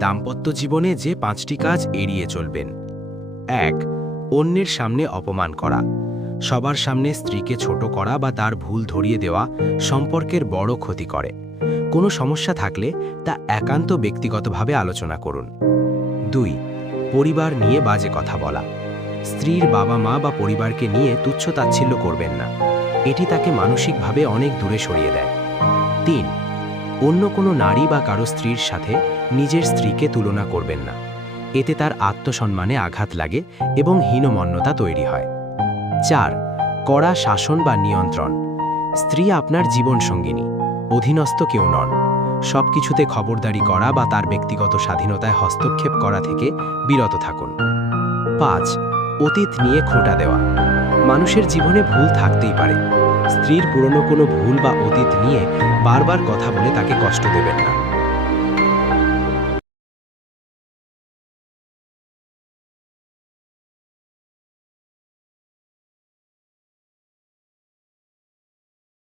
দাম্পত্য জীবনে যে 5টি কাজ এড়িয়ে চলবেন। 1. অন্যের সামনে অপমান করা। সবার সামনে স্ত্রীকে ছোট করা বা তার ভুল ধরিয়ে দেওয়া সম্পর্কের বড় ক্ষতি করে। কোনো সমস্যা থাকলে তা একান্ত ব্যক্তিগতভাবে আলোচনা করুন। 2. পরিবার নিয়ে বাজে কথা বলা। স্ত্রীর বাবা-মা বা পরিবারকে নিয়ে তুচ্ছ-তাচ্ছিল্য করবেন না। এটি তাকে মানসিকভাবে অনেক দূরে সরিয়ে দেয়। 3. অন্য কোনো নারী বা কারো স্ত্রীর সাথে নিজের স্ত্রীকে তুলনা করবেন না। এতে তার আত্মসম্মানে আঘাত লাগে এবং হীনমন্যতা তৈরি হয়। 4. কড়া শাসন বা নিয়ন্ত্রণ। স্ত্রী আপনার জীবনসঙ্গিনী, অধীনস্থ কেউ নন। সব কিছুতে খবরদারি করা বা তার ব্যক্তিগত স্বাধীনতায় হস্তক্ষেপ করা থেকে বিরত থাকুন। 5. অতীত নিয়ে খোঁটা দেওয়া। মানুষের জীবনে ভুল থাকতেই পারে। স্ত্রীর পুরনো কোনো ভুল বা অতীত নিয়ে বারবার কথা বলে তাকে কষ্ট দেবেন না।